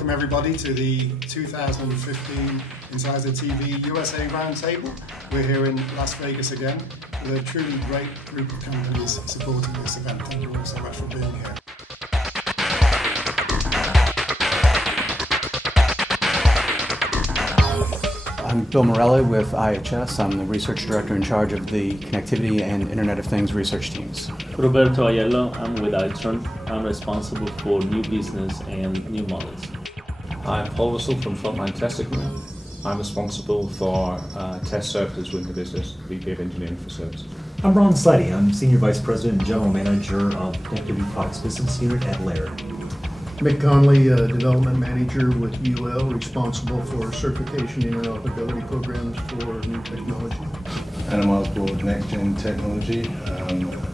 welcome everybody to the 2015 Inside the TV USA Roundtable. We're here in Las Vegas again with a truly great group of companies supporting this event. Thank you all so much for being here. I'm Bill Morelli with IHS. I'm the research director in charge of the Connectivity and Internet of Things research teams. Roberto Aiello, I'm with Itron. I'm responsible for new business and new models. I'm Paul Russell from Frontline Test Equipment. I'm responsible for test services within the business, VP of Engineering for Services. I'm Ron Slidey. I'm Senior Vice President and General Manager of Connectivity Products Business Unit at Laird. Mick Conley, Development Manager with UL, responsible for certification interoperability programs for new technology. Adam Osborne, Next Gen Technology,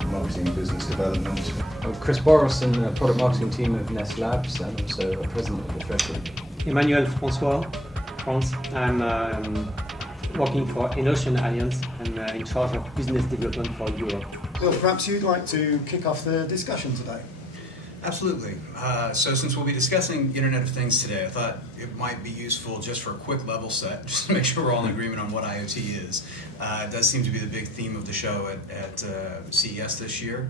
Marketing and Business Development. I'm Chris Borison, Product Marketing Team of Nest Labs, and also President of the Thread Group. Emmanuel François, France. I'm working for Enocean Alliance and in charge of business development for Europe. Bill, perhaps you'd like to kick off the discussion today. Absolutely. So since we'll be discussing Internet of Things today, I thought it might be useful just for a quick level set, just to make sure we're all in agreement on what IoT is. It does seem to be the big theme of the show at CES this year.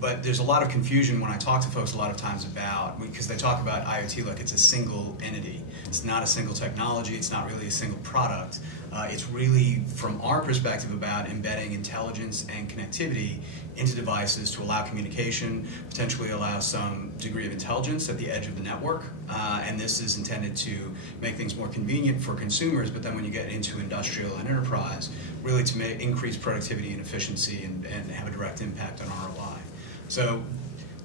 But there's a lot of confusion when I talk to folks a lot of times about, because they talk about IoT like it's a single entity. It's not a single technology, it's not really a single product. It's really, from our perspective, about embedding intelligence and connectivity into devices to allow communication, potentially allow some degree of intelligence at the edge of the network. And this is intended to make things more convenient for consumers, but then when you get into industrial and enterprise, really to increase productivity and efficiency and have a direct impact on ROI. So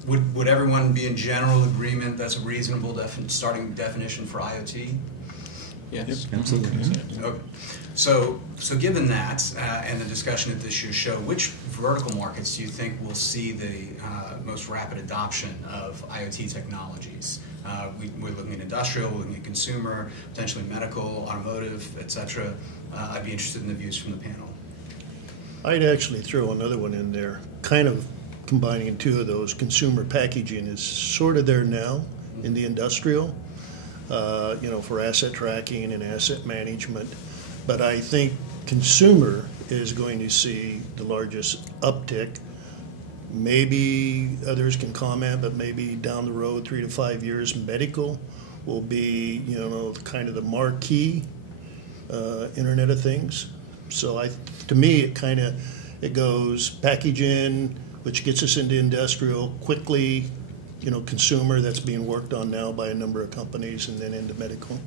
would everyone be in general agreement that's a reasonable starting definition for IoT? Yes, Yep, absolutely. Okay. So given that and the discussion at this year's show, which vertical markets do you think will see the most rapid adoption of IoT technologies? We're looking at industrial, we're looking at consumer, potentially medical, automotive, etc. I'd be interested in the views from the panel. I'd actually throw another one in there, kind of combining two of those. Consumer packaging is sort of there now in the industrial, for asset tracking and asset management. But I think consumer is going to see the largest uptick. Maybe others can comment, but maybe down the road, 3 to 5 years, medical will be, kind of the marquee Internet of Things. So to me, it goes packaging, which gets us into industrial quickly, consumer, that's being worked on now by a number of companies, and then into medical.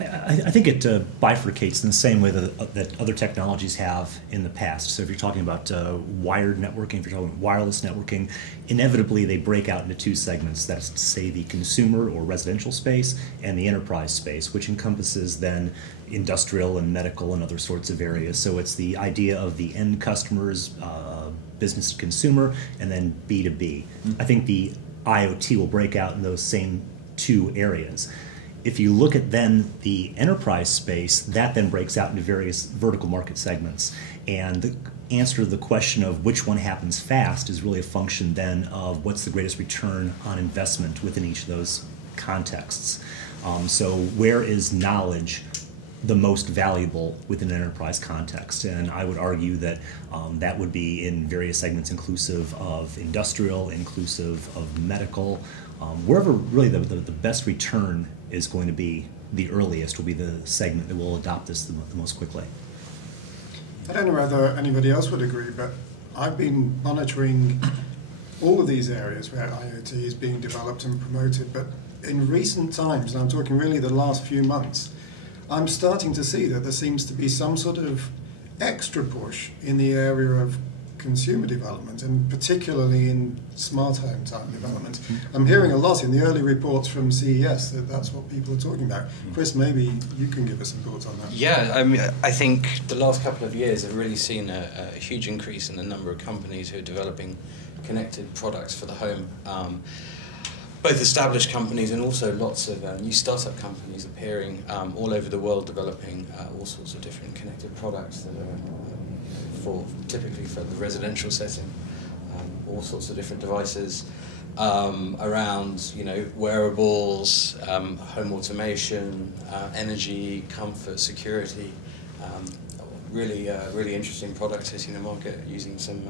I think it bifurcates in the same way that other technologies have in the past. So if you're talking about wired networking, if you're talking about wireless networking, inevitably they break out into two segments. That's to say the consumer or residential space and the enterprise space, which encompasses then industrial and medical and other sorts of areas. So it's the idea of the end customers, business to consumer, and then B2B. I think the IoT will break out in those same two areas. If you look at then the enterprise space, that then breaks out into various vertical market segments. And the answer to the question of which one happens fast is really a function then of what's the greatest return on investment within each of those contexts. So where is knowledge the most valuable within an enterprise context? And I would argue that that would be in various segments inclusive of industrial, inclusive of medical. Wherever really the best return is going to be the earliest will be the segment that will adopt this the most quickly. I don't know whether anybody else would agree, but I've been monitoring all of these areas where IoT is being developed and promoted, but in recent times, and I'm talking really the last few months, I'm starting to see that there seems to be some sort of extra push in the area of consumer development, and particularly in smart home type development. I'm hearing a lot in the early reports from CES that that's what people are talking about. Chris, maybe you can give us some thoughts on that. Yeah, I think the last couple of years have really seen a huge increase in the number of companies who are developing connected products for the home. Both established companies and also lots of new startup companies appearing all over the world, developing all sorts of different connected products that are typically for the residential setting, all sorts of different devices. around wearables, home automation, energy, comfort, security. Really interesting products hitting the market using some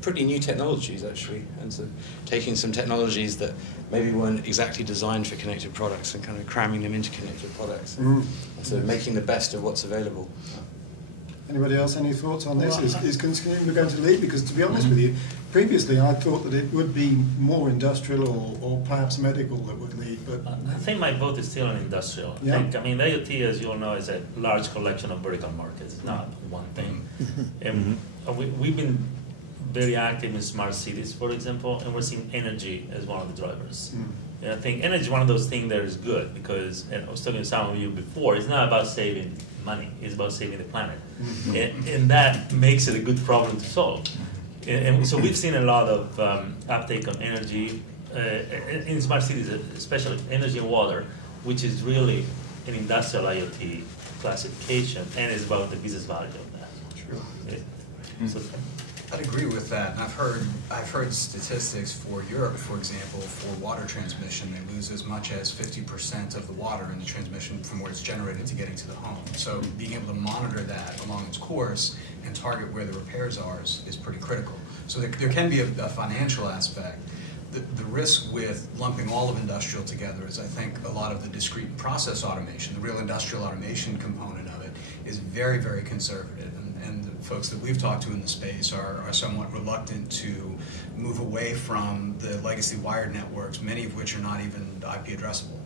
pretty new technologies actually, and so taking some technologies that maybe weren't exactly designed for connected products and kind of cramming them into connected products. And so making the best of what's available. Anybody else, any thoughts on this? Is consumer going to lead? Because to be honest with you, previously I thought that it would be more industrial or perhaps medical that would lead, but... I think my vote is still on industrial. Yeah. I mean, IoT, as you all know, is a large collection of vertical markets. It's not one thing. And we've been very active in smart cities, for example, and we're seeing energy as one of the drivers. And I think energy is one of those things that is good because, and I was talking to some of you before, it's not about saving money, it's about saving the planet. And that makes it a good problem to solve. And so we've seen a lot of uptake on energy in smart cities, especially energy and water, which is really an industrial IoT classification, and it's about the business value of that. Sure. So, I'd agree with that. And I've heard statistics for Europe, for example, for water transmission. They lose as much as 50% of the water in the transmission from where it's generated to getting to the home. So being able to monitor that along its course and target where the repairs are is pretty critical. So there can be a financial aspect. The risk with lumping all of industrial together is, I think, a lot of the discrete process automation, the real industrial automation component of it, is very, very conservative. And the folks that we've talked to in the space are somewhat reluctant to move away from the legacy wired networks, many of which are not even IP addressable.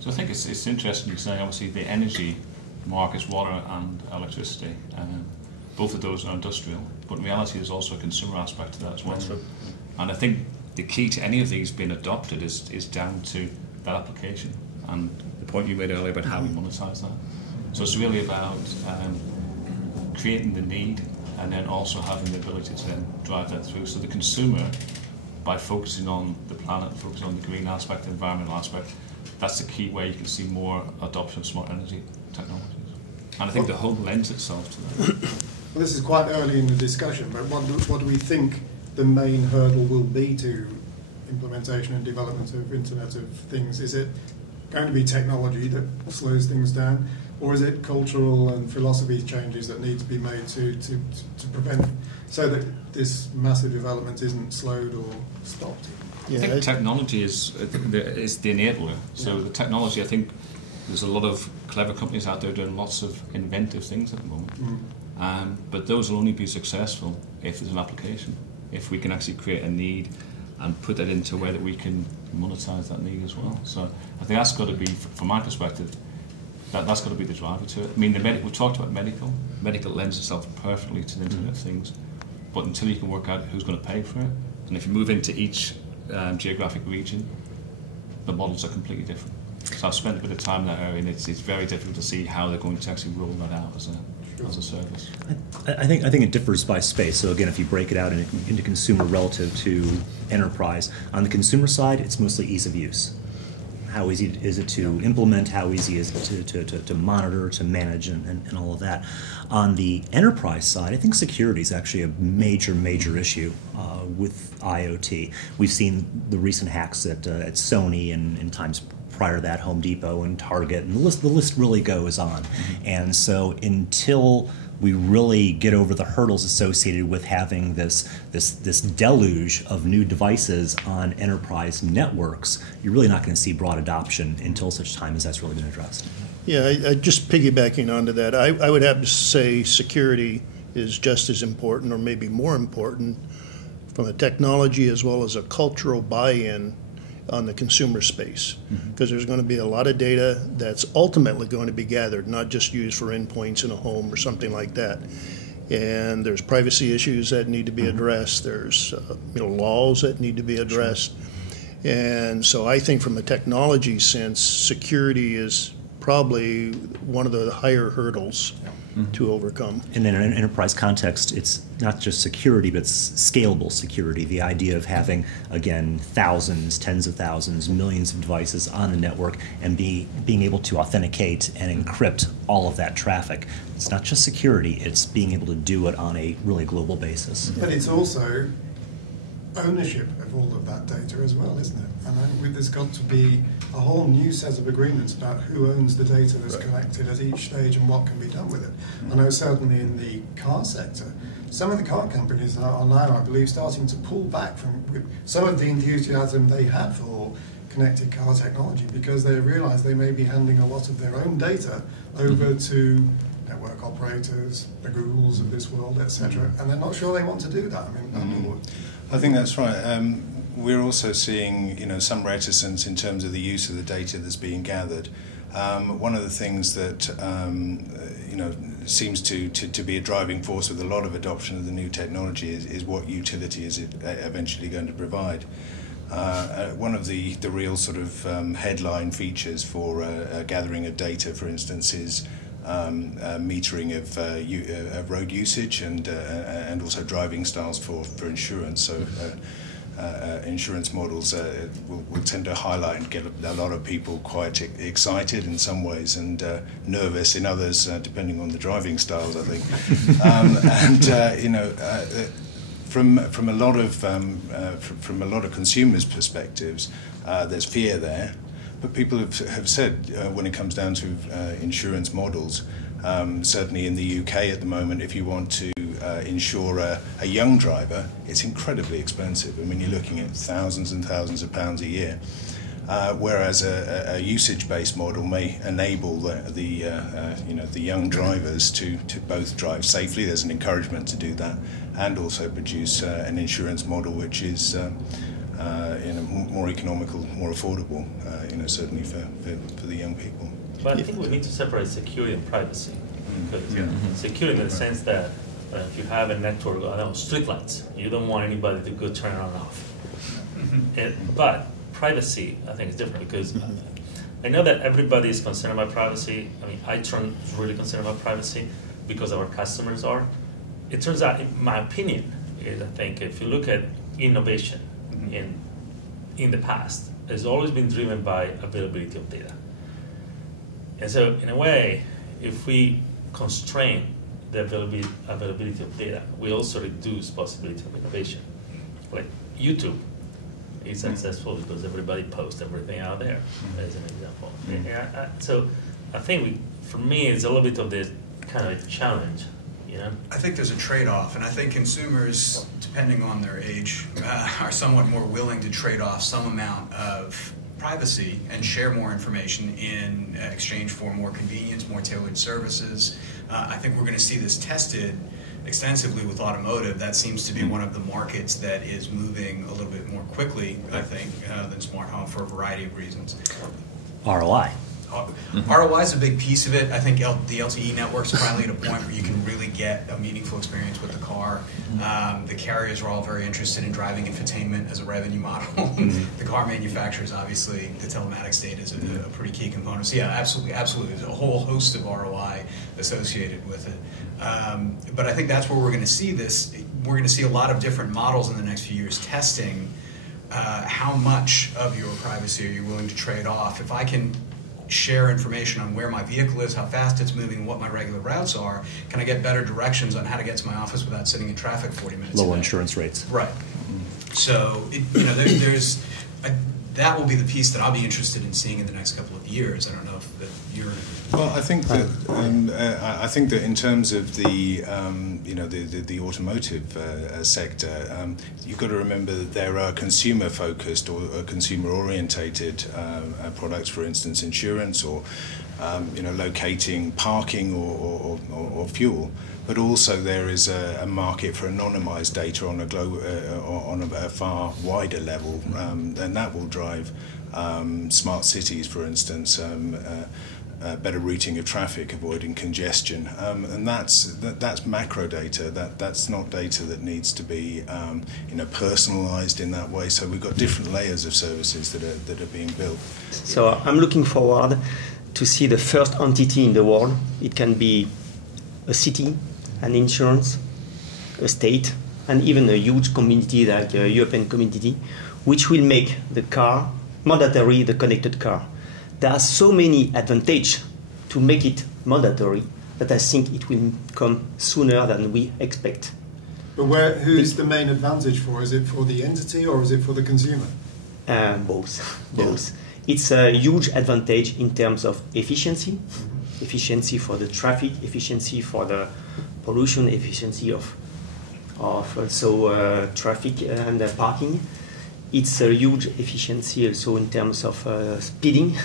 So I think it's interesting you say, obviously, the energy markets, water and electricity, both of those are industrial, but in reality there's also a consumer aspect to that as well. And I think the key to any of these being adopted is down to that application and the point you made earlier about how we monetize that. So it's really about creating the need and then also having the ability to then drive that through. So the consumer, by focusing on the planet, focusing on the green aspect, the environmental aspect, that's the key way you can see more adoption of smart energy technologies. And I think the hub lends itself to that. Well, this is quite early in the discussion, but what do we think the main hurdle will be to implementation and development of Internet of Things? Is it going to be technology that slows things down, or is it cultural and philosophy changes that need to be made to prevent, so that this massive development isn't slowed or stopped? I think technology is the enabler. So the technology, I think there's a lot of clever companies out there doing lots of inventive things at the moment. But those will only be successful if there's an application, if we can actually create a need and put that into a way that we can monetize that need as well. So I think that's got to be, from my perspective, that's got to be the driver to it. I mean, we talked about medical. Medical lends itself perfectly to the Internet of Things, but until you can work out who's going to pay for it, and if you move into each geographic region, the models are completely different. So I've spent a bit of time in that area, and it's very difficult to see how they're going to actually roll that out as a service. I think it differs by space. So again, if you break it out into consumer relative to enterprise, on the consumer side, it's mostly ease of use. How easy is it to implement? How easy is it to monitor, to manage, and all of that? On the enterprise side, I think security is actually a major issue with IoT. We've seen the recent hacks at Sony and in times prior to that, Home Depot and Target, and the list really goes on. And so until we really get over the hurdles associated with having this deluge of new devices on enterprise networks, you're really not going to see broad adoption until such time as that's really been addressed. Yeah, I just piggybacking onto that, I would have to say security is just as important, or maybe more important, from a technology as well as a cultural buy-in on the consumer space, because there's going to be a lot of data that's ultimately going to be gathered, not just used for endpoints in a home or something like that. And there's privacy issues that need to be addressed. There's laws that need to be addressed. And so I think from a technology sense, security is probably one of the higher hurdles to overcome. And in an enterprise context, it's not just security, but it's scalable security. The idea of having, again, thousands, tens of thousands, millions of devices on the network and being able to authenticate and encrypt all of that traffic. It's not just security, it's being able to do it on a really global basis. But it's also ownership of all of that data as well, isn't it? And there's got to be a whole new set of agreements about who owns the data that's collected at each stage and what can be done with it. I know certainly in the car sector, some of the car companies are now, I believe, starting to pull back from some of the enthusiasm they had for connected car technology because they realise they may be handing a lot of their own data over to network operators, the Googles of this world, etc., and they're not sure they want to do that. I think that's right. We're also seeing, some reticence in terms of the use of the data that's being gathered. One of the things that seems to be a driving force with a lot of adoption of the new technology is what utility is it eventually going to provide. One of the real sort of headline features for gathering of data, for instance, is metering of road usage and also driving styles for insurance. So insurance models will tend to highlight and get a lot of people quite excited in some ways and nervous in others, depending on the driving styles, I think. From a lot of consumers' perspectives, there's fear there. But people have said when it comes down to insurance models, certainly in the UK at the moment, if you want to insure a young driver, it's incredibly expensive. I mean, you're looking at thousands and thousands of pounds a year. Whereas a usage-based model may enable the young drivers to both drive safely. There's an encouragement to do that, and also produce an insurance model which is more economical, more affordable. Certainly for the young people. But I think we need to separate security and privacy. Because security in the sense that if you have a network, street lights, you don't want anybody to go turn on and off. But privacy, I think, is different because I know that everybody is concerned about privacy. I mean, iTron is really concerned about privacy because our customers are. It turns out, in my opinion, is I think if you look at innovation in the past, it's always been driven by availability of data. And so, in a way, if we constrain the availability of data, we also reduce possibility of innovation. Like YouTube is successful because everybody posts everything out there, as an example. So I think for me, it's a little bit of this kind of challenge. I think there's a trade-off, and I think consumers, depending on their age, are somewhat more willing to trade off some amount of privacy and share more information in exchange for more convenience, more tailored services. I think we're going to see this tested extensively with automotive. That seems to be one of the markets that is moving a little bit more quickly, I think, than smart home for a variety of reasons. ROI. ROI is a big piece of it. I think the LTE networks are finally at a point where you can really get a meaningful experience with the car. The carriers are all very interested in driving infotainment as a revenue model. The car manufacturers, obviously, the telematics data is a pretty key component. So yeah, absolutely. There's a whole host of ROI associated with it. But I think that's where we're going to see this. We're going to see a lot of different models in the next few years testing how much of your privacy are you willing to trade off. If I can share information on where my vehicle is, how fast it's moving, what my regular routes are, can I get better directions on how to get to my office without sitting in traffic 40 minutes Lower insurance rates. Right. So, there's that will be the piece that I'll be interested in seeing in the next couple of years. I don't know if you're... Well, I think that in terms of the automotive sector, you've got to remember that there are consumer-focused or consumer-orientated products, for instance, insurance or locating parking or fuel. But also there is a market for anonymized data on a far wider level, and that will drive smart cities, for instance. Better routing of traffic, avoiding congestion, and that's macro data. That's not data that needs to be personalized in that way. So we've got different layers of services that are being built. So I'm looking forward to see the first entity in the world. It can be a city, an insurance, a state, and even a huge community like a European community, which will make the car mandatory, the connected car. There are so many advantages to make it mandatory that I think it will come sooner than we expect. But who's the main advantage for? Is it for the entity or is it for the consumer? Both. It's a huge advantage in terms of efficiency, efficiency for the traffic, efficiency for the pollution, efficiency of also traffic and parking. It's a huge efficiency also in terms of speeding,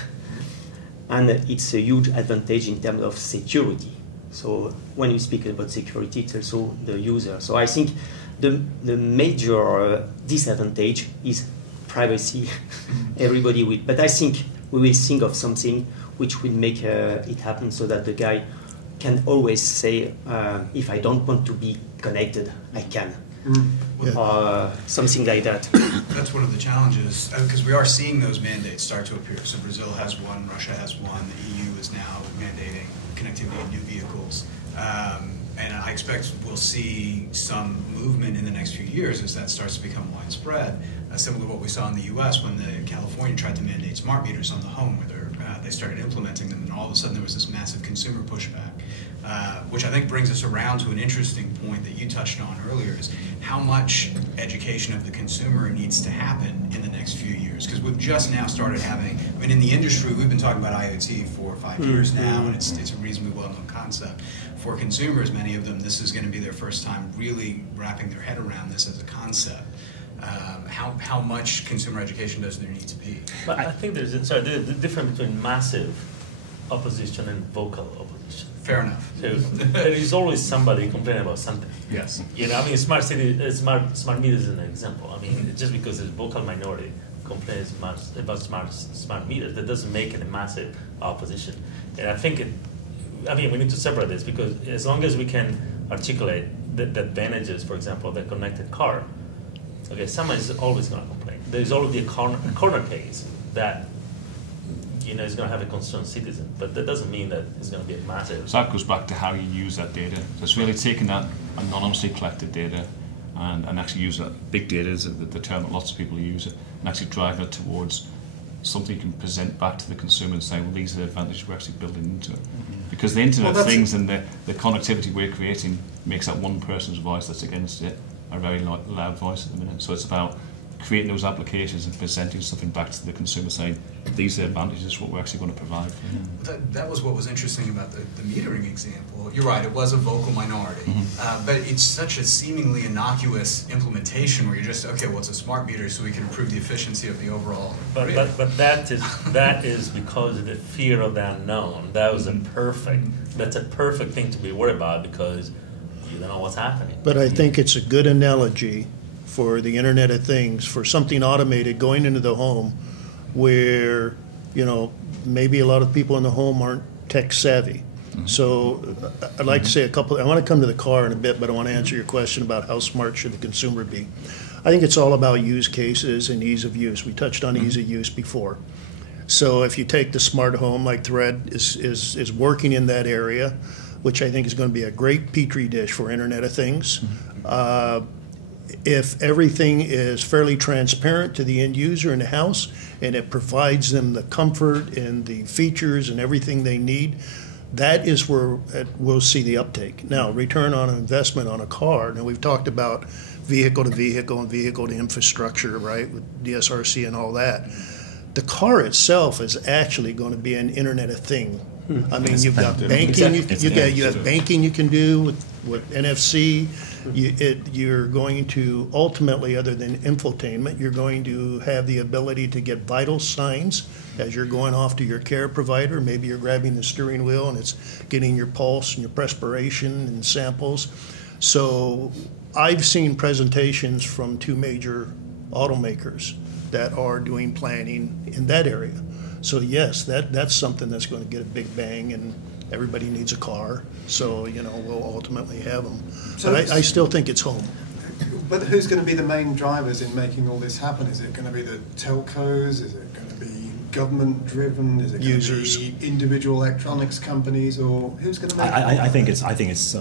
and it's a huge advantage in terms of security. So when you speak about security, it's also the user. So I think the major disadvantage is privacy. Everybody will, but I think we will think of something which will make it happen so that the guy can always say, if I don't want to be connected, I can. Something like that. That's one of the challenges, because we are seeing those mandates start to appear. So Brazil has one, Russia has one, the EU is now mandating connectivity in new vehicles. And I expect we'll see some movement in the next few years as that starts to become widespread, similar to what we saw in the US when California tried to mandate smart meters on the home, where they started implementing them, and all of a sudden there was this massive consumer pushback, which I think brings us around to an interesting point that you touched on earlier, is how much education of the consumer needs to happen in the next few years. Because we've just now started having, I mean, in the industry, we've been talking about IoT for 5 years now, and it's a reasonably well-known concept. For consumers, many of them, this is going to be their first time really wrapping their head around this as a concept. How much consumer education does there need to be? But I think there's the difference between massive opposition and vocal opposition. Fair enough. So there is always somebody complaining about something. Yes. You know, I mean, smart meters is an example. I mean, just because there's a vocal minority complains about smart meters, that doesn't make it a massive opposition. And I think we need to separate this, because as long as we can articulate the advantages, for example, of the connected car, okay, someone is always going to complain. There's already a corner case that is going to have a concerned citizen, but that doesn't mean that it's going to be a massive. So that goes back to how you use that data. So it's really taking that anonymously collected data and actually use that. Big data is the term that lots of people use it, and actually drive it towards something you can present back to the consumer and say, well, these are the advantages we're actually building into it. Because the Internet of Things and the connectivity we're creating makes that one person's voice that's against it a very loud voice at the minute. So it's about creating those applications and presenting something back to the consumer, saying these are the advantages, what we're actually going to provide for you. That was what was interesting about the metering example. You're right, it was a vocal minority, but it's such a seemingly innocuous implementation where you're just, okay, well, it's a smart meter so we can improve the efficiency of the overall grid. But that is because of the fear of the unknown. That's a perfect thing to be worried about, because you don't know what's happening. But I think it's a good analogy for the Internet of Things, for something automated going into the home where, maybe a lot of people in the home aren't tech savvy. So I'd like to say I want to come to the car in a bit, but I want to answer your question about how smart should the consumer be. I think it's all about use cases and ease of use. We touched on ease of use before. So if you take the smart home, like Thread is working in that area, which I think is going to be a great petri dish for Internet of Things. If everything is fairly transparent to the end user in the house and it provides them the comfort and the features and everything they need, that is where we'll see the uptake. Now, return on investment on a car. Now, we've talked about vehicle to vehicle and vehicle to infrastructure, right, with DSRC and all that. The car itself is actually going to be an Internet of Thing. I mean, you've got banking. You have banking you can do with NFC. You're going to ultimately, other than infotainment, you're going to have the ability to get vital signs as you're going off to your care provider. Maybe you're grabbing the steering wheel and it's getting your pulse and your perspiration and samples. So I've seen presentations from 2 major automakers that are doing planning in that area. So yes, that's something that's going to get a big bang, and everybody needs a car. So we'll ultimately have them. So but I still think it's home. But who's going to be the main drivers in making all this happen? Is it going to be the telcos? Is it going to be government-driven? Is it going to be individual electronics companies, or who's going to make it? I think it's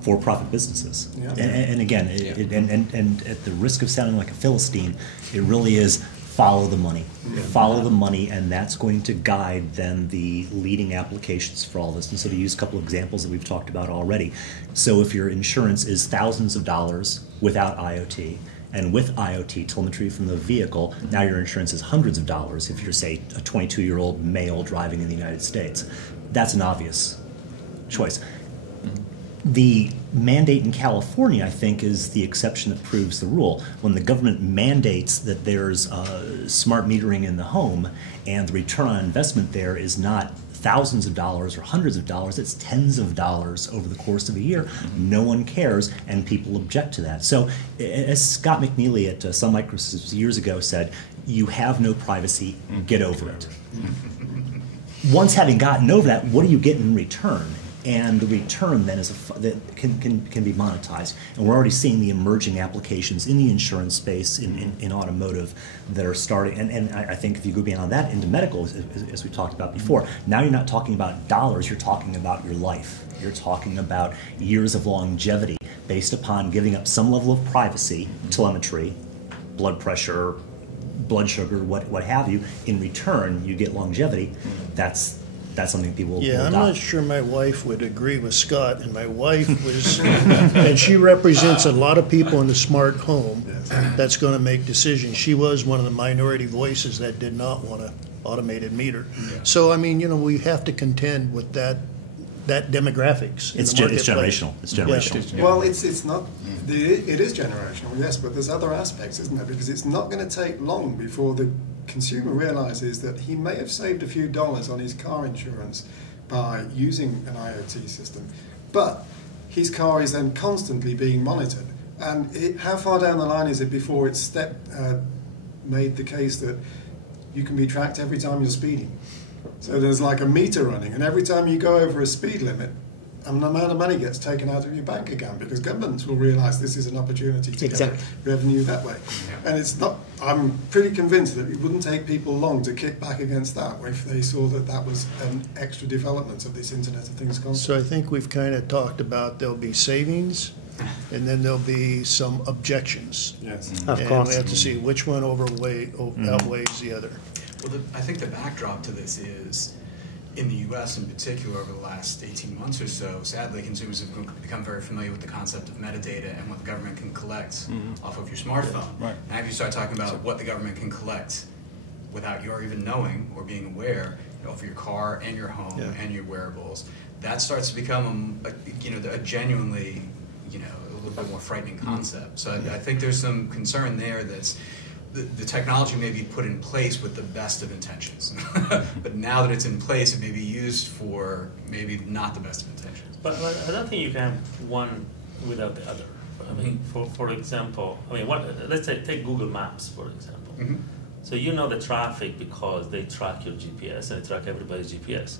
for-profit businesses. Yeah. And again, and at the risk of sounding like a Philistine, it really is follow the money. Follow the money, and that's going to guide then the leading applications for all this. And so to use a couple of examples that we've talked about already. So if your insurance is thousands of dollars without IoT, and with IoT telemetry from the vehicle, now your insurance is hundreds of dollars if you're, say, a 22-year-old male driving in the United States. That's an obvious choice. The mandate in California, I think, is the exception that proves the rule. When the government mandates that there's smart metering in the home and the return on investment there is not thousands of dollars or hundreds of dollars, it's tens of dollars over the course of a year. No one cares, and people object to that. So as Scott McNeely at Sun Microsystems years ago said, you have no privacy, get over it. Once having gotten over that, what do you get in return? And the return then is that can be monetized. And we're already seeing the emerging applications in the insurance space, in automotive, that are starting. And I think if you go beyond that into medical, as we talked about before, now you're not talking about dollars, you're talking about your life. You're talking about years of longevity based upon giving up some level of privacy, telemetry, blood pressure, blood sugar, what have you. In return, you get longevity. That's something people will Yeah, I'm adopt. not sure my wife would agree with Scott, and my wife was, and she represents a lot of people in the smart home that's going to make decisions. She was one of the minority voices that did not want an automated meter. So, I mean, we have to contend with that demographics. It's marketplace. generational. It's generational. Yeah. Well, it's not. It is generational, yes, but there's other aspects, isn't there? Because it's not going to take long before the consumer realizes that he may have saved a few dollars on his car insurance by using an IoT system, but his car is then constantly being monitored. And how far down the line is it before it's made the case that you can be tracked every time you're speeding? So there's like a meter running, and every time you go over a speed limit, an amount of money gets taken out of your bank account because governments will realise this is an opportunity to get revenue that way. And it's not. I'm pretty convinced that it wouldn't take people long to kick back against that if they saw that that was an extra development of this Internet of Things concept. So I think we've kind of talked about there'll be savings, and then there'll be some objections. Yes. Of And course. we have to see which one outweighs the other. Well, I think the backdrop to this is, in the U.S. in particular, over the last 18 months or so, sadly, consumers have become very familiar with the concept of metadata and what the government can collect off of your smartphone. Right. Now, if you start talking about what the government can collect without your even knowing or being aware, of your car and your home and your wearables, that starts to become a genuinely, a little bit more frightening concept. So I think there's some concern there that's the technology may be put in place with the best of intentions, but now that it's in place, it may be used for maybe not the best of intentions. But I don't think you can have one without the other. I mean, for example, let's say take Google Maps, for example. Mm-hmm. So you know the traffic because they track your GPS and they track everybody's GPS.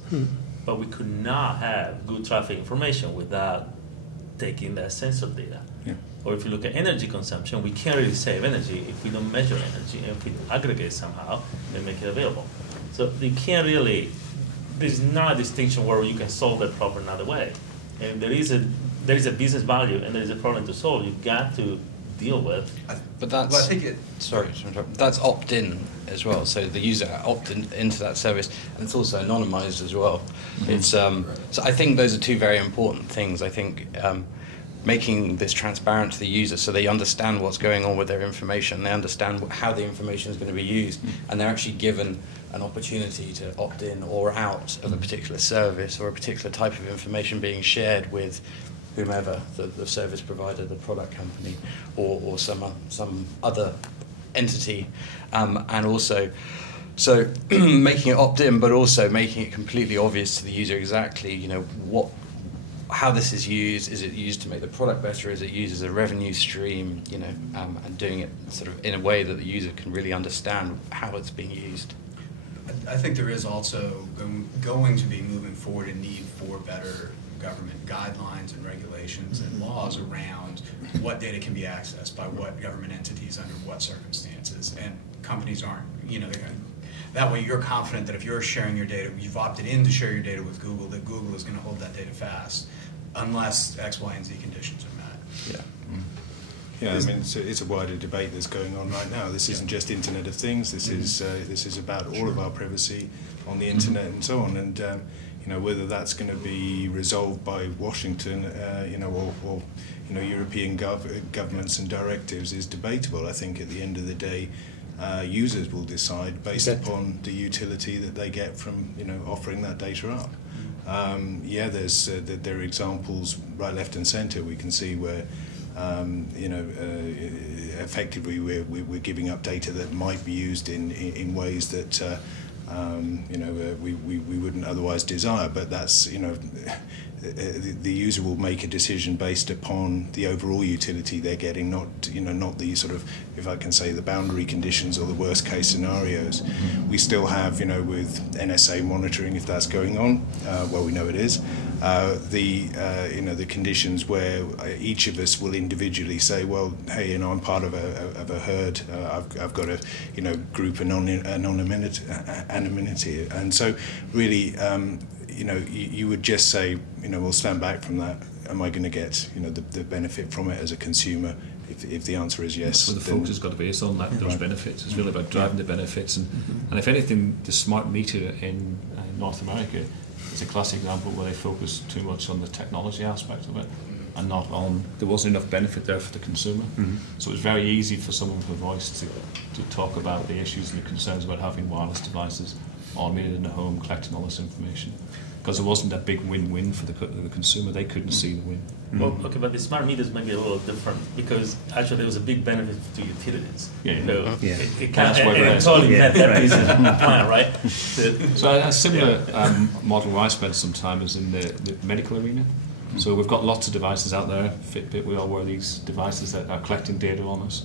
But we could not have good traffic information without taking that sensor data. Yeah. Or if you look at energy consumption, we can't really save energy if we don't measure energy and if we aggregate somehow and make it available. So you can't really, there's not a distinction where you can solve that problem another way. And there is a business value and there is a problem to solve. You've got to deal with. But that's, well, I think that's opt-in as well. So the user opt-in into that service, and it's also anonymized as well. It's so I think those are two very important things. I think making this transparent to the user so they understand what's going on with their information, they understand how the information is going to be used, and they're actually given an opportunity to opt in or out of a particular service or a particular type of information being shared with whomever, the service provider, the product company, or some other entity, and also so making it opt-in, but also making it completely obvious to the user exactly, how this is used. Is it used to make the product better? Is it used as a revenue stream? And doing it sort of in a way that the user can really understand how it's being used. I think there is also going to be moving forward a need for better government guidelines and regulations and laws around what data can be accessed by what government entities under what circumstances. And companies aren't, that way you're confident that if you're sharing your data, you've opted in to share your data with Google, that Google is going to hold that data fast unless X, Y, and Z conditions are met. Yeah. Yeah, I mean, it's a wider debate that's going on right now. This isn't just Internet of Things. This is about all of our privacy on the internet and so on. And you know, whether that's going to be resolved by Washington, you know, or you know, European governments and directives is debatable. I think at the end of the day, users will decide based upon the utility that they get from, you know, offering that data up. Yeah, there are examples right, left, and centre. We can see where. You know, effectively we're giving up data that might be used in ways that you know we wouldn't otherwise desire. But that's, you know, the user will make a decision based upon the overall utility they're getting, not, you know, not the sort of, if I can say, the boundary conditions or the worst case scenarios. We still have, you know, with NSA monitoring, if that's going on, well, we know it is. You know, the conditions where each of us will individually say, well, hey, you know, I'm part of a herd. I've got a, you know, group anonymity, and so really, you know, you would just say, you know, we'll stand back from that. Am I going to get, you know, the benefit from it as a consumer? If the answer is yes, well, the focus has got to be on that, those benefits. It's really about driving the benefits, and if anything, the smart meter in North America is a classic example where they focus too much on the technology aspect of it and not on, there wasn't enough benefit there for the consumer. So it's very easy for someone with a voice to talk about the issues and the concerns about having wireless devices automated in the home, collecting all this information. Because it wasn't a big win-win for the consumer, they couldn't see the win. Well, okay, but the smart meters might be a little different because actually there was a big benefit to utilities. Yeah, so yeah. It totally met that piece of the plan, right? So a similar model where I spent some time is in the medical arena. So we've got lots of devices out there. Fitbit, we all wear these devices that are collecting data on us,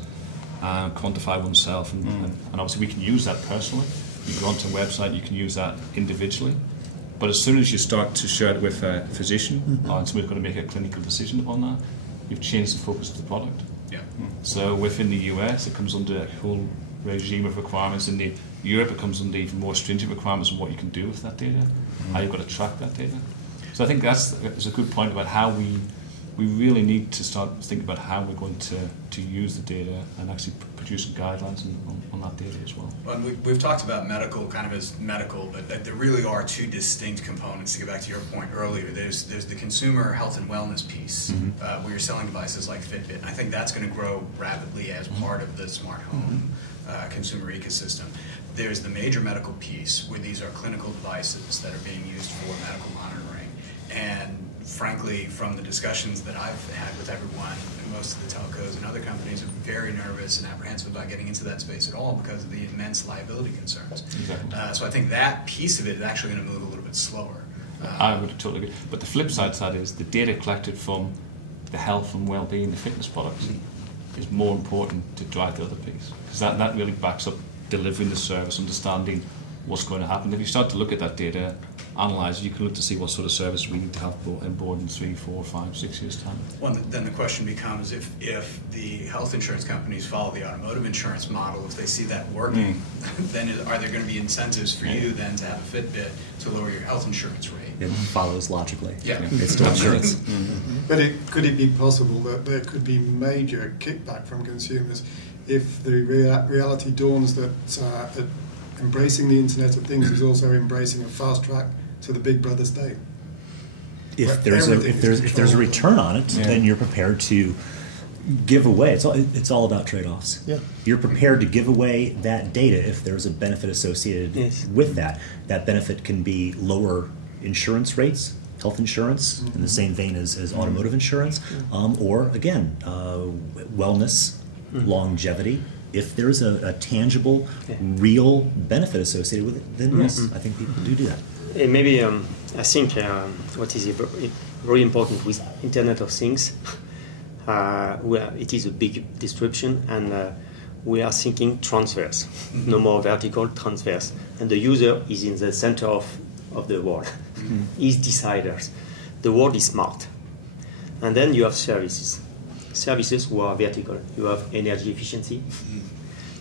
quantify oneself, and obviously we can use that personally. You go onto a website, you can use that individually. But as soon as you start to share it with a physician, or somebody's going to make a clinical decision upon that, you've changed the focus of the product. Yeah. So within the US, it comes under a whole regime of requirements. In Europe, it comes under even more stringent requirements on what you can do with that data, how you've got to track that data. So I think that's a good point about how we really need to start thinking about how we're going to use the data and actually produce guidelines on that data as well. Well, we've talked about medical kind of as medical, but there really are two distinct components. To get back to your point earlier, there's the consumer health and wellness piece, where you're selling devices like Fitbit. And I think that's going to grow rapidly as part of the smart home consumer ecosystem. There's the major medical piece, where these are clinical devices that are being used for medical monitoring. And frankly, from the discussions that I've had with everyone, most of the telcos and other companies are very nervous and apprehensive about getting into that space at all because of the immense liability concerns. Exactly. So I think that piece of it is actually going to move a little bit slower. I would totally agree. But the flip side to that is the data collected from the health and well-being, the fitness products, is more important to drive the other piece. Because that really backs up delivering the service, understanding what's going to happen. If you start to look at that data, analyze it, you can look to see what sort of service we need to have on board in 3, 4, 5, 6 years' time. Well, then the question becomes if the health insurance companies follow the automotive insurance model, if they see that working, then are there going to be incentives for you then to have a Fitbit to lower your health insurance rate? It follows logically. Yeah. It's still insurance. But could it be possible that there could be major kickback from consumers if the reality dawns that embracing the Internet of Things is also embracing a fast track to the Big Brother state? If there's a return on it, then you're prepared to give away. It's all about trade-offs. Yeah. You're prepared to give away that data if there's a benefit associated with that. That benefit can be lower insurance rates, health insurance, in the same vein as automotive insurance, or again, wellness, longevity. If there's a tangible, real benefit associated with it, then yes, I think people do that. Maybe I think what is very important with Internet of Things, where it is a big disruption, and we are thinking transverse, no more vertical, transverse, and the user is in the center of the world. He's deciders. The world is smart, and then you have services who are vertical. You have energy efficiency,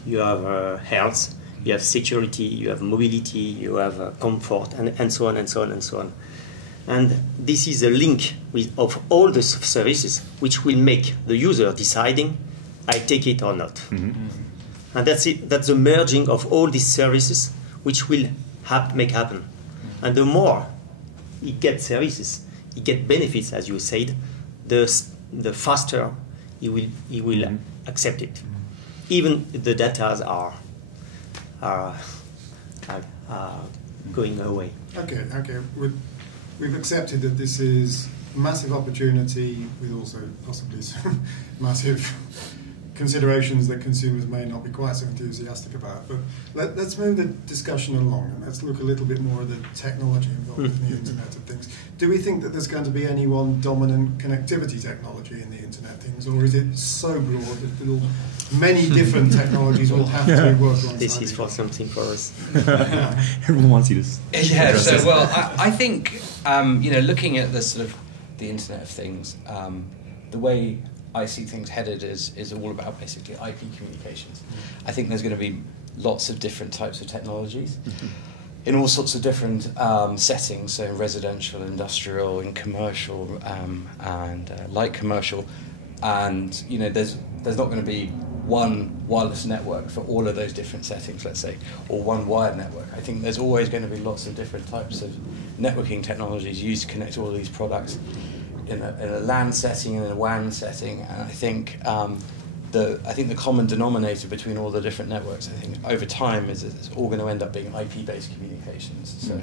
you have health, you have security, you have mobility, you have comfort, and so on and so on and so on. And this is a link of all the services which will make the user deciding I take it or not. And that's it. That's the merging of all these services which will make happen. And the more you get services, you get benefits, as you said, the faster you will accept it. Even the data are going away. Okay. We've accepted that this is a massive opportunity with also possibly some massive considerations that consumers may not be quite so enthusiastic about. But let's move the discussion along and let's look a little bit more at the technology involved in the Internet of Things. Do we think that there's going to be any one dominant connectivity technology in the Internet of Things, or is it so broad that many different technologies will have to work alongside? This is for something for us. Everyone wants you to. Yeah. So, well, I think looking at the sort of the Internet of Things, the way I see things headed is all about basically IP communications. I think there's going to be lots of different types of technologies in all sorts of different settings, so in residential, industrial, in commercial, and light commercial. And there's not going to be one wireless network for all of those different settings, let's say, or one wired network. I think there's always going to be lots of different types of networking technologies used to connect all of these products in a LAN setting and in a WAN setting, and I think the common denominator between all the different networks, I think over time is it's all going to end up being IP-based communications. So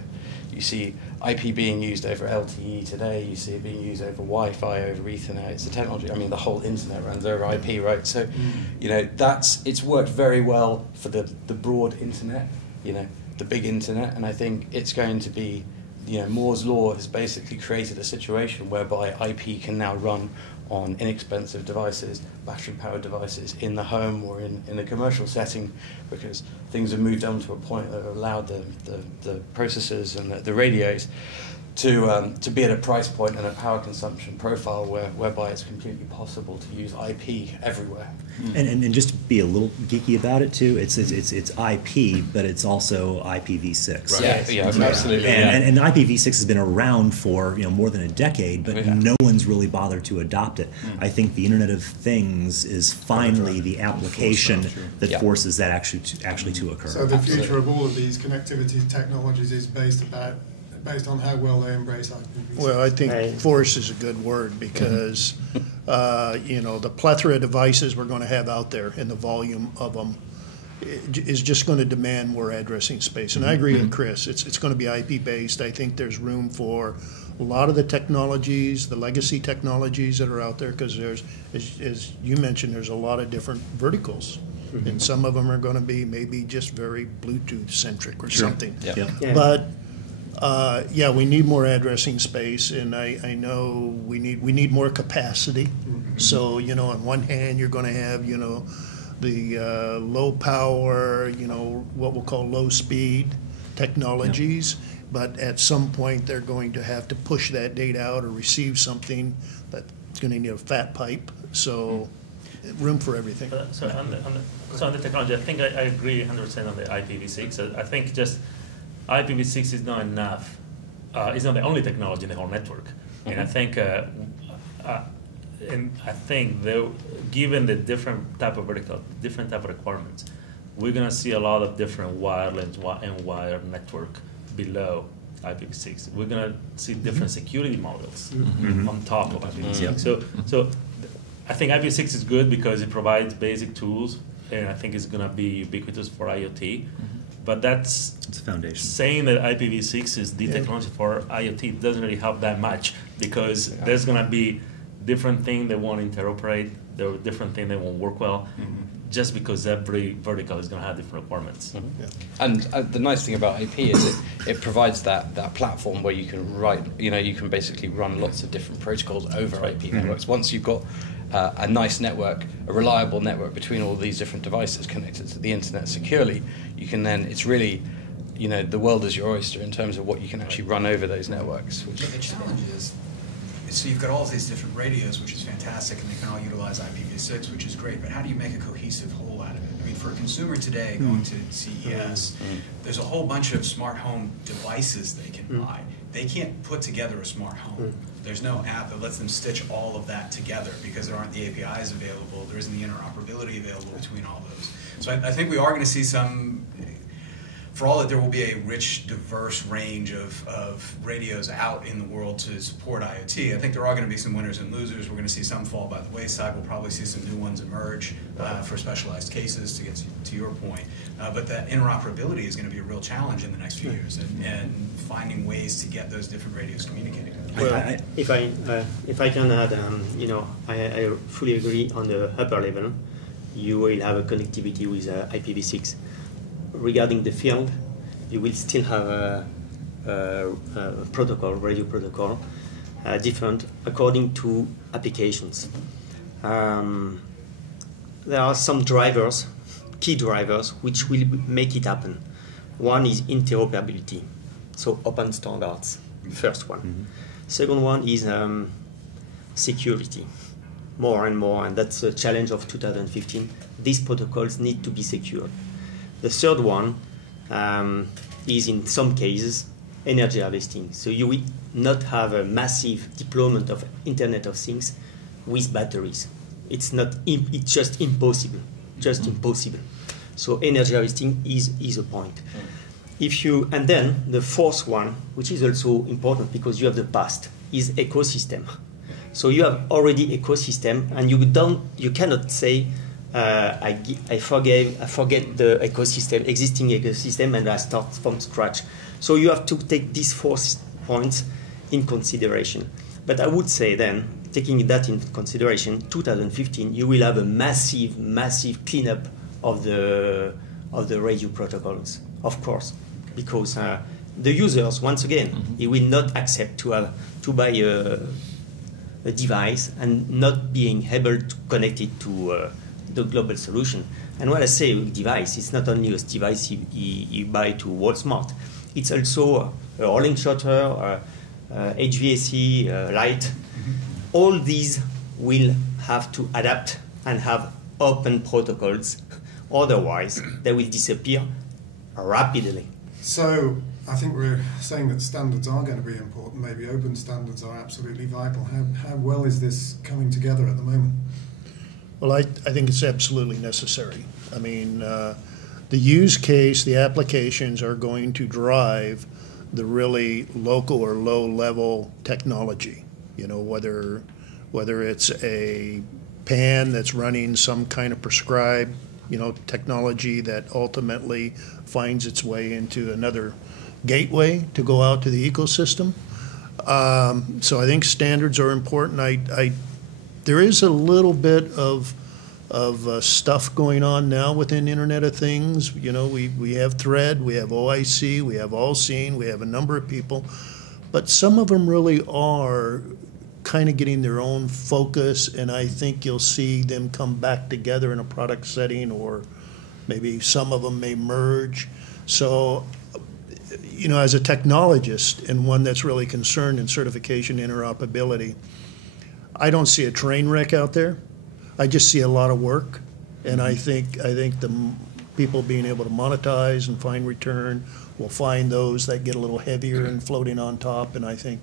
you see IP being used over LTE today, you see it being used over Wi-Fi, over Ethernet. It's a technology. I mean, the whole internet runs over IP, right? So it's worked very well for the broad internet, the big internet, and I think it's going to be. Moore's Law has basically created a situation whereby IP can now run on inexpensive devices, battery-powered devices in the home or in a commercial setting, because things have moved on to a point that have allowed the processors and the radios to be at a price point and a power consumption profile whereby it's completely possible to use IP everywhere. And just to be a little geeky about it too, it's IP, but it's also IPv6. Right. Yeah, absolutely. And IPv6 has been around for more than a decade, but no one's really bothered to adopt it. I think the Internet of Things is finally the application that forces that actually to occur. So the future of all of these connectivity technologies is based on how well they embrace IPv6. Well, I think force is a good word because, the plethora of devices we're going to have out there and the volume of them is just going to demand more addressing space. And I agree with Chris. It's going to be IP-based. I think there's room for a lot of the technologies, the legacy technologies that are out there, because there's, as you mentioned, there's a lot of different verticals. And some of them are going to be maybe just very Bluetooth-centric or something. But we need more addressing space, and I know we need more capacity. So on one hand, you're going to have the low power, what we'll call low speed technologies, but at some point they're going to have to push that data out or receive something that's going to need a fat pipe. So room for everything. So on the technology, I think I agree 100% on the IPv6. I think just IPv6 is not enough. It's not the only technology in the whole network, and I think, given the different type of vertical, different type of requirements, we're gonna see a lot of different wireless and wired network below IPv6. We're gonna see different security models on top of IPv6. So I think IPv6 is good because it provides basic tools, and I think it's gonna be ubiquitous for IoT. But it's a foundation. Saying that IPv6 is the technology for IoT doesn't really help that much, because there's going to be different things that won't interoperate, there are different things that won't work well, just because every vertical is going to have different requirements. And the nice thing about IP is it provides that platform where you can write, you can basically run lots of different protocols over IP networks. Once you've got a nice network, a reliable network between all these different devices connected to the internet securely, you can then, it's really, the world is your oyster in terms of what you can actually run over those networks. The challenge is, so you've got all of these different radios, which is fantastic, and they can all utilize IPv6, which is great, but how do you make a cohesive whole out of it? I mean, for a consumer today going to CES, there's a whole bunch of smart home devices they can buy. They can't put together a smart home. There's no app that lets them stitch all of that together because there aren't the APIs available. There isn't the interoperability available between all those. So I think we are going to see some, for all that there will be a rich, diverse range of radios out in the world to support IoT, I think there are going to be some winners and losers. We're going to see some fall by the wayside. We'll probably see some new ones emerge for specialized cases, to get to your point. But that interoperability is going to be a real challenge in the next few years, and finding ways to get those different radios communicating. Well, if I can add, I fully agree on the upper level. You will have a connectivity with IPv6. Regarding the field, you will still have a protocol, radio protocol, different according to applications. There are some drivers, key drivers, which will make it happen. One is interoperability, so open standards, first one. Mm-hmm. Second one is security, more and more, and that's a challenge of 2015. These protocols need to be secured. The third one is, in some cases, energy harvesting. So you will not have a massive deployment of Internet of Things with batteries. It's just impossible, impossible. So energy harvesting is a point. And then the fourth one, which is also important because you have the past, is ecosystem. So you have already ecosystem, and you cannot say I forget the existing ecosystem, and I start from scratch. So you have to take these 4 points in consideration. But I would say then, taking that into consideration, 2015, you will have a massive cleanup of the radio protocols, of course, because the users, once again, he will not accept to buy a device and not being able to connect it to the global solution. And when I say device, it's not only a device you buy to Walmart. It's also a rolling shutter, HVAC light. All these will have to adapt and have open protocols. Otherwise, they will disappear rapidly. So I think we're saying that standards are going to be important. Maybe open standards are absolutely vital. How well is this coming together at the moment? Well, I think it's absolutely necessary. I mean, the use case, the applications are going to drive the really local or low-level technology. You know, whether it's a PAN that's running some kind of prescribed, technology that ultimately finds its way into another gateway to go out to the ecosystem. So I think standards are important. There is a little bit of stuff going on now within Internet of Things. We have Thread, we have OIC, we have Allseen, we have a number of people, but some of them really are kind of getting their own focus, and I think you'll see them come back together in a product setting, or maybe some of them may merge. So, as a technologist and one that's really concerned in certification interoperability, I don't see a train wreck out there. I just see a lot of work, and I think the people being able to monetize and find return will find those that get a little heavier and floating on top, and I think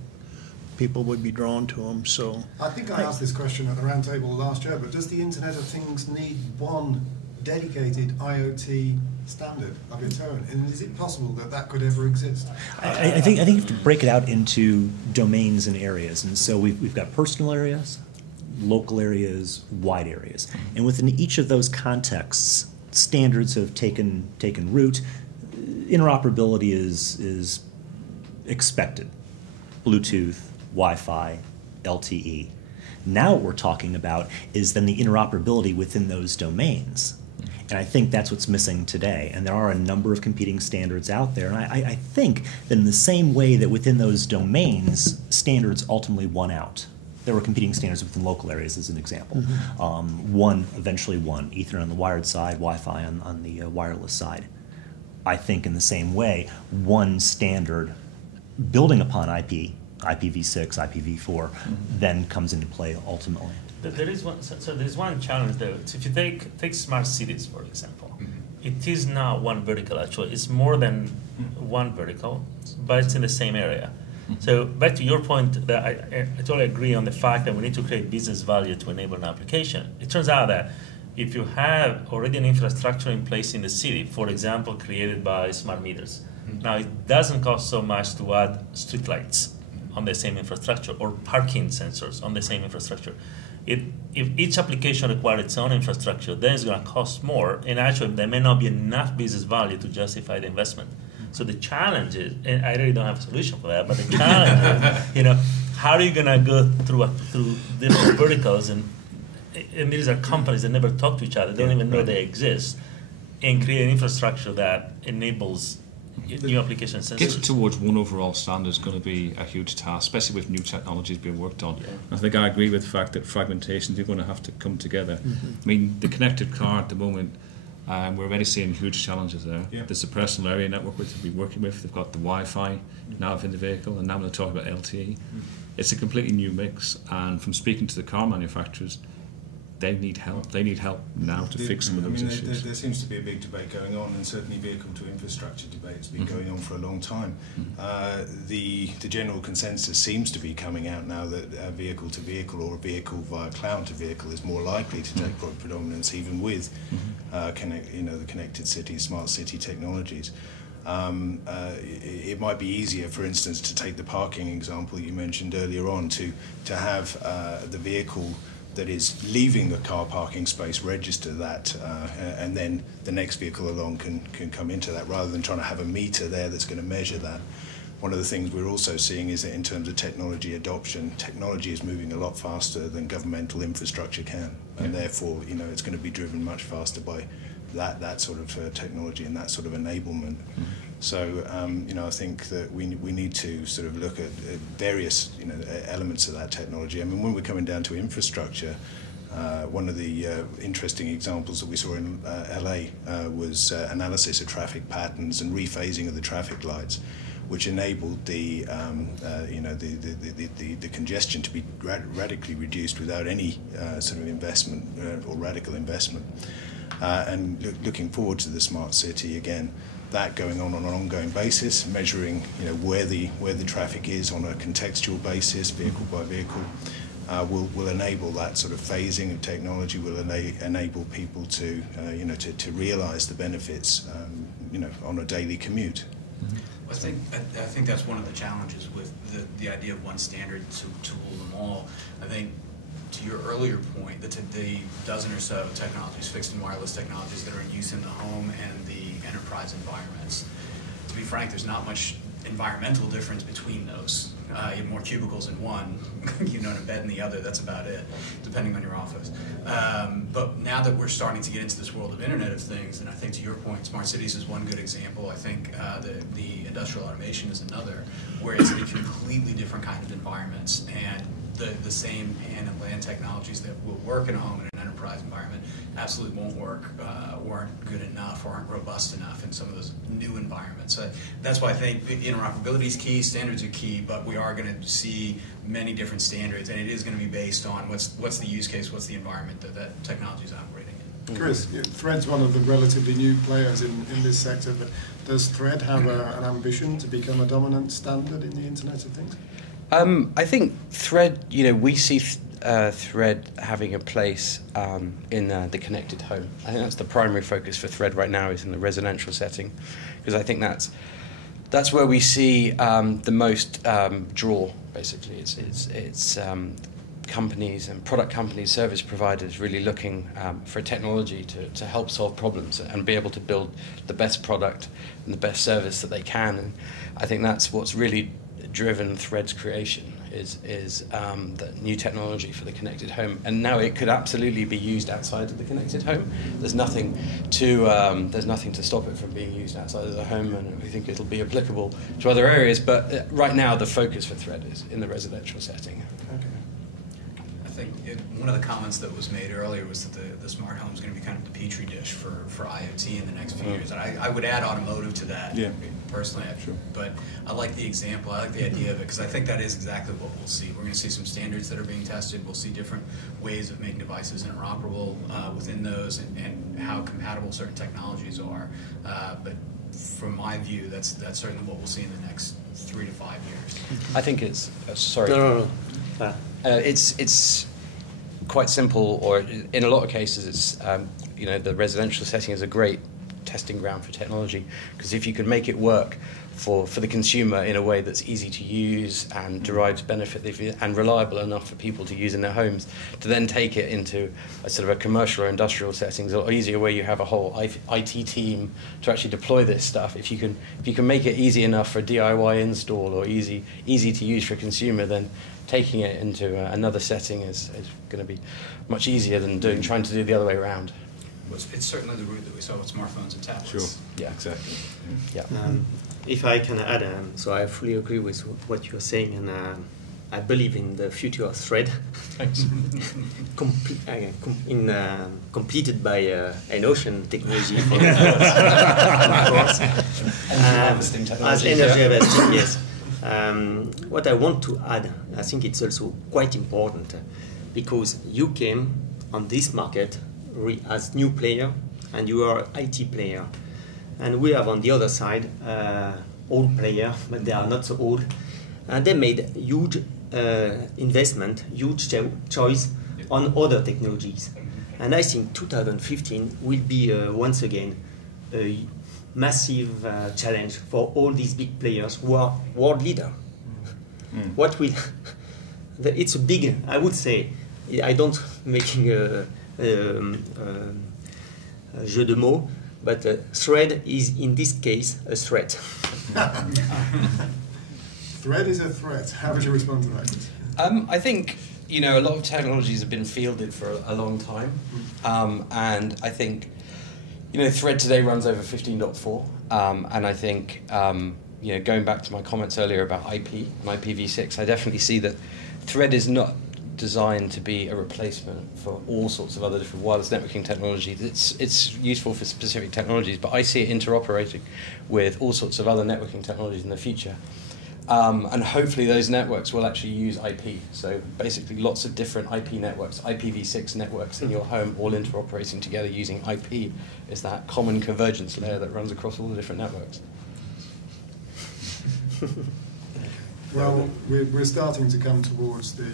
people would be drawn to them. So I think I asked this question at the Roundtable last year, but does the Internet of Things need one dedicated IoT standard of its own? And is it possible that could ever exist? I think you have to break it out into domains and areas. And so we've got personal areas, local areas, wide areas. And within each of those contexts, standards have taken root. Interoperability is expected. Bluetooth, Wi-Fi, LTE. Now what we're talking about is then the interoperability within those domains. And I think that's what's missing today. And there are a number of competing standards out there. And I think that in the same way that within those domains, standards ultimately won out. There were competing standards within local areas, as an example. Mm-hmm. Eventually won, Ethernet on the wired side, Wi-Fi on the wireless side. I think in the same way, one standard building upon IPv6, IPv4, then comes into play ultimately. There is one. So there's one challenge there. So if you take smart cities, for example, it is not one vertical. Actually, it's more than one vertical, but it's in the same area. So back to your point, that I totally agree on the fact that we need to create business value to enable an application. It turns out that if you have already an infrastructure in place in the city, for example, created by smart meters, now it doesn't cost so much to add streetlights on the same infrastructure or parking sensors on the same infrastructure. If each application requires its own infrastructure, then it's going to cost more, and actually there may not be enough business value to justify the investment. So the challenge is, and I really don't have a solution for that, but the challenge is, how are you going to go through different verticals, and these are companies that never talk to each other, they don't even know they exist, and create an infrastructure that enables new application sensors. Getting towards one overall standard is going to be a huge task, especially with new technologies being worked on. Yeah. I think I agree with the fact that fragmentations are going to have to come together. I mean, the connected car at the moment, we're already seeing huge challenges there. Yeah. There's the personal area network which we'll be working with. They've got the Wi-Fi now in the vehicle, and now we're talking about LTE. It's a completely new mix, and from speaking to the car manufacturers, they need help. They need help now to fix some of those issues. There seems to be a big debate going on, and certainly vehicle-to-infrastructure debate has been going on for a long time. The general consensus seems to be coming out now that vehicle-to-vehicle or vehicle via cloud-to-vehicle is more likely to take predominance, even with the connected city, smart city technologies. It might be easier, for instance, to take the parking example you mentioned earlier on, to have the vehicle that is leaving the car parking space register that, and then the next vehicle along can come into that, rather than trying to have a meter there that's going to measure that. One of the things we're also seeing is that in terms of technology adoption, technology is moving a lot faster than governmental infrastructure can, and therefore, it's going to be driven much faster by that sort of technology and that sort of enablement. So, I think that we need to sort of look at various, elements of that technology. I mean, when we're coming down to infrastructure, one of the interesting examples that we saw in LA was analysis of traffic patterns and rephasing of the traffic lights, which enabled the congestion to be radically reduced without any sort of investment or radical investment. And looking forward to the smart city again, that going on an ongoing basis, measuring where the traffic is on a contextual basis, vehicle by vehicle, will enable that sort of phasing of technology. Will enable people to to realise the benefits on a daily commute. I think that's one of the challenges with the idea of one standard to rule them all. I think, to your earlier point, the dozen or so technologies, fixed and wireless technologies that are in use in the home and the enterprise environments, to be frank, there's not much environmental difference between those. You have more cubicles in one, and a bed in the other, that's about it, depending on your office. But now that we're starting to get into this world of Internet of Things, and I think to your point, smart cities is one good example. I think the industrial automation is another, where it's a completely different kind of environments, and the same PAN and LAN technologies that will work in a home and an enterprise environment absolutely won't work, or aren't good enough, or aren't robust enough in some of those new environments. So that's why I think interoperability is key, standards are key, but we are going to see many different standards, and it is going to be based on what's the use case, what's the environment that technology is operating in. Chris, Thread's one of the relatively new players in this sector, but does Thread have an ambition to become a dominant standard in the Internet of Things? I think Thread, we see Thread having a place in the connected home. I think that's the primary focus for Thread right now, is in the residential setting, because I think that's where we see the most draw. Basically, it's companies and product companies, service providers really looking for technology to help solve problems and be able to build the best product and the best service that they can. And I think that's what's really driven Thread's creation, is the new technology for the connected home, and now it could absolutely be used outside of the connected home. There's nothing to stop it from being used outside of the home, and we think it'll be applicable to other areas. But right now, the focus for Thread is in the residential setting. Okay. I think one of the comments that was made earlier was that the smart home is going to be kind of the petri dish for IoT in the next few years. And I would add automotive to that. Yeah. Personally, but I like the example, I like the idea of it, because I think that is exactly what we'll see. We're going to see some standards that are being tested. We'll see different ways of making devices interoperable within those, and how compatible certain technologies are. But from my view, that's certainly what we'll see in the next 3 to 5 years. I think it's sorry. No. It's quite simple, or in a lot of cases, it's the residential setting is a great testing ground for technology, because if you can make it work for the consumer in a way that's easy to use and derives benefit and reliable enough for people to use in their homes, to then take it into a sort of a commercial or industrial settings, or easier where you have a whole IT team to actually deploy this stuff. If you can make it easy enough for DIY install or easy to use for a consumer, then taking it into another setting is going to be much easier than trying to do the other way around. It's certainly the route that we saw with smartphones and tablets. Sure. Yeah, Exactly. yeah. If I can add, so I fully agree with what you're saying, and I believe in the future of thread. Thanks. Completed by an ocean technology, of course. Harvesting technology. As energy harvesting, yes. What I want to add, I think it's also quite important, because you came on this market as new player, and you are IT player. And we have on the other side old player, but they are not so old. And they made huge investment, huge choice on other technologies. And I think 2015 will be once again a massive challenge for all these big players who are world leader. What will it's a big, I would say, I don't making a jeu de mots, but thread is in this case a threat. Thread is a threat. How would you respond to that? I think a lot of technologies have been fielded for a long time, and I think Thread today runs over 15.4, and I think going back to my comments earlier about IP and IPv6, I definitely see that Thread is not designed to be a replacement for all sorts of other different wireless networking technologies. It's useful for specific technologies, but I see it interoperating with all sorts of other networking technologies in the future. And hopefully those networks will actually use IP. So basically lots of different IP networks, IPv6 networks in your home, all interoperating together using IP is that common convergence layer that runs across all the different networks. Well, we're starting to come towards the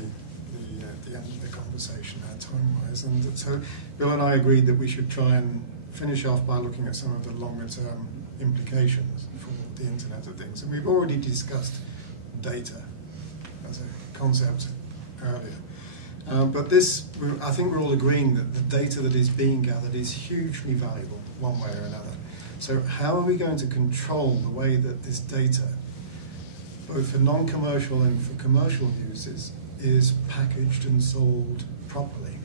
end of the conversation time-wise, and so Bill and I agreed that we should try and finish off by looking at some of the longer-term implications for the Internet of Things. And we've already discussed data as a concept earlier. But I think we're all agreeing that the data that is being gathered is hugely valuable one way or another. So how are we going to control the way that this data, both for non-commercial and for commercial uses, is packaged and sold properly?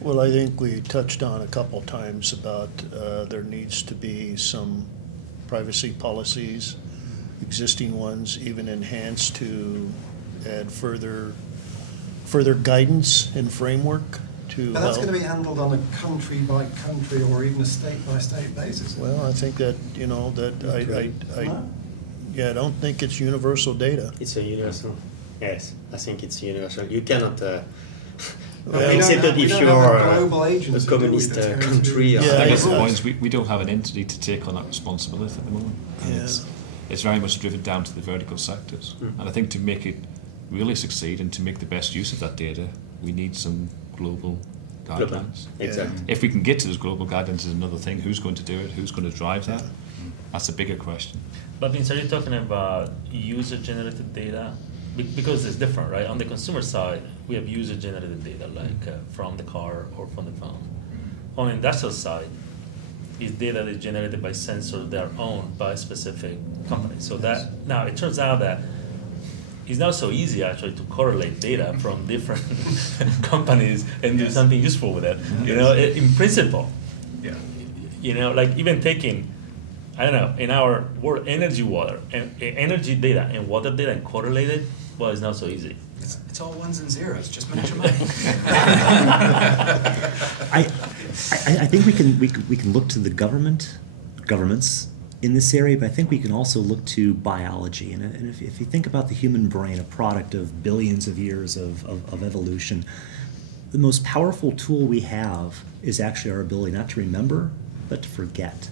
Well, I think we touched on a couple times about there needs to be some privacy policies, existing ones, even enhanced to add further guidance and framework to. But that's going to be handled on a country by country or even a state by state basis. Well, I think that I don't think it's universal data. It's a universal. Yes, I think it's universal. You cannot. Except if you're a communist country. I think it's the point is we don't have an entity to take on that responsibility at the moment. And it's very much driven down to the vertical sectors. And I think to make it really succeed and to make the best use of that data, we need some global guidelines. Exactly. If we can get to those global guidelines is another thing. Who's going to do it? Who's going to drive that? That's a bigger question. But Vince, are you talking about user-generated data? Because it's different, right? On the consumer side, we have user-generated data, like from the car or from the phone. On the industrial side, is data that is generated by sensors that are owned by a specific company. So that now it turns out that it's not so easy actually to correlate data from different companies and do something useful with it. In principle, like even taking, I don't know, in our world, energy energy data and water data and correlate it, well, it's not so easy. It's all ones and zeros. Just match them up. I think we can look to the governments in this area, but I think we can also look to biology. And if you think about the human brain, a product of billions of years of evolution, the most powerful tool we have is actually our ability not to remember, but to forget.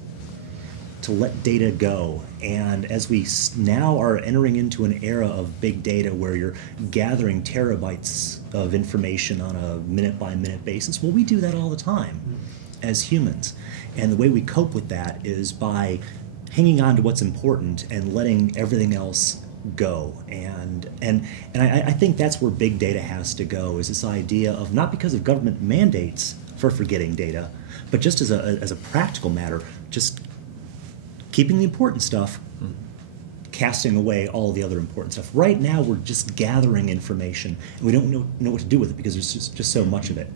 to let data go. And as we now are entering into an era of big data where you're gathering terabytes of information on a minute-by-minute basis, well, we do that all the time as humans. And the way we cope with that is by hanging on to what's important and letting everything else go. And I think that's where big data has to go, is this idea of, not because of government mandates for forgetting data, but just as a practical matter, just keeping the important stuff, casting away all the other important stuff. Right now we're just gathering information, and we don't know what to do with it because there's just so much of it.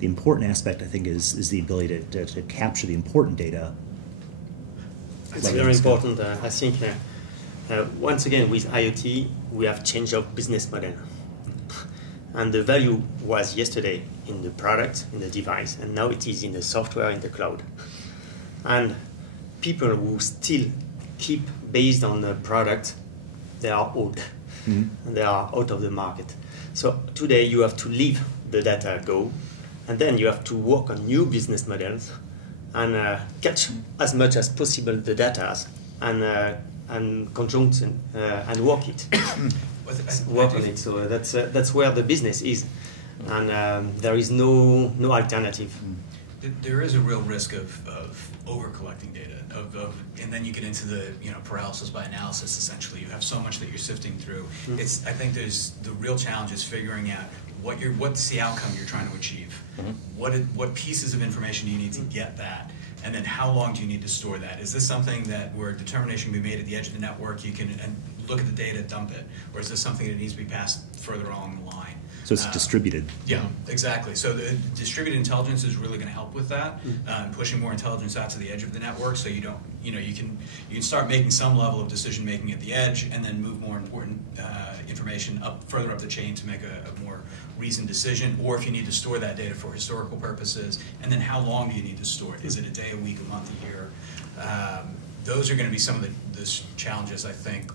The important aspect, I think, is the ability to capture the important data. It's very important. I think once again with IoT we have changed our business model, and the value was yesterday in the product, in the device, and now it is in the software, in the cloud. And people who still keep based on the product, they are old, and they are out of the market. So today you have to leave the data go, and then you have to work on new business models and catch as much as possible the data and conjunct and work it, work on it. So that's where the business is, and there is no alternative. There is a real risk of over collecting data, and then you get into the paralysis by analysis. Essentially, you have so much that you're sifting through. I think there's the real challenge is figuring out what's the outcome you're trying to achieve. What pieces of information do you need to get that, and then how long do you need to store that? Is this something that where determination can be made at the edge of the network? You can look at the data, dump it, or is this something that needs to be passed further along the line? So it's distributed. Yeah, exactly. So the distributed intelligence is really going to help with that, pushing more intelligence out to the edge of the network. So you don't, you can start making some level of decision making at the edge, and then move more important information further up the chain to make a more reasoned decision. Or if you need to store that data for historical purposes, and then how long do you need to store it? Is it a day, a week, a month, a year? Those are going to be some of the challenges, I think,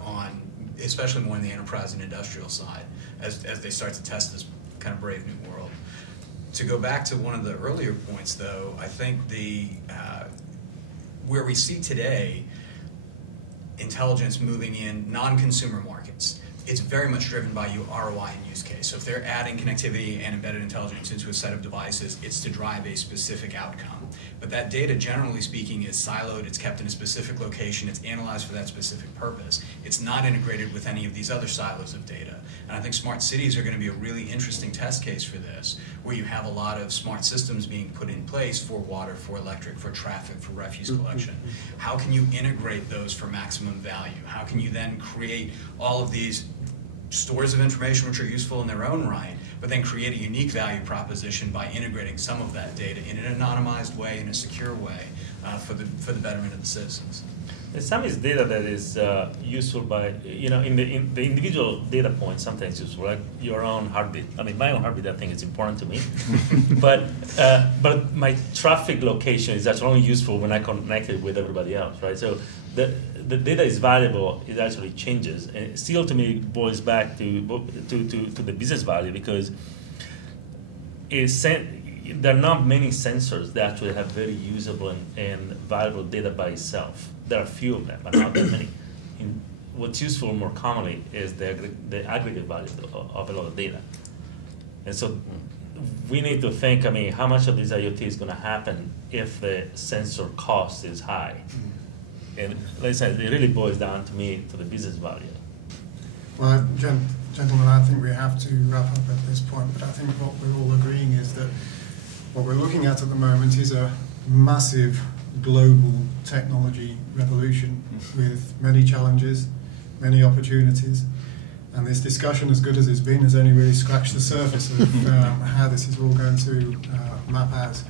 especially more on the enterprise and industrial side, as they start to test this kind of brave new world. To go back to one of the earlier points, though, I think where we see today intelligence moving in non-consumer markets, it's very much driven by ROI and use case. So if they're adding connectivity and embedded intelligence into a set of devices, it's to drive a specific outcome. But that data, generally speaking, is siloed, it's kept in a specific location, it's analyzed for that specific purpose. It's not integrated with any of these other silos of data. And I think smart cities are going to be a really interesting test case for this, where you have a lot of smart systems being put in place for water, for electric, for traffic, for refuse collection. How can you integrate those for maximum value? How can you then create all of these stores of information which are useful in their own right, but then create a unique value proposition by integrating some of that data in an anonymized way, in a secure way, for the betterment of the citizens. And some is data that is useful by, in the individual data points, sometimes useful, like your own heartbeat. I mean, my own heartbeat, I think it's important to me. but my traffic location is actually only useful when I connect it with everybody else, right? So the data is valuable, it actually changes. And it still, to me, boils back to the business value, because there are not many sensors that actually have very usable and valuable data by itself. There are few of them, but not that many. What's useful more commonly is the aggregate value of a lot of data. And so we need to think, how much of this IoT is going to happen if the sensor cost is high? And like I said, it really boils down to the business value. Well, gentlemen, I think we have to wrap up at this point, but I think what we're all agreeing is that what we're looking at the moment is a massive global technology revolution with many challenges, many opportunities, and this discussion, as good as it's been, has only really scratched the surface of how this is all going to map out.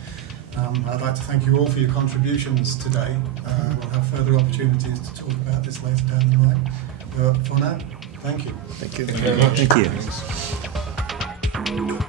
I'd like to thank you all for your contributions today. We'll have further opportunities to talk about this later down the line. But for now, thank you. Thank you. Thank you.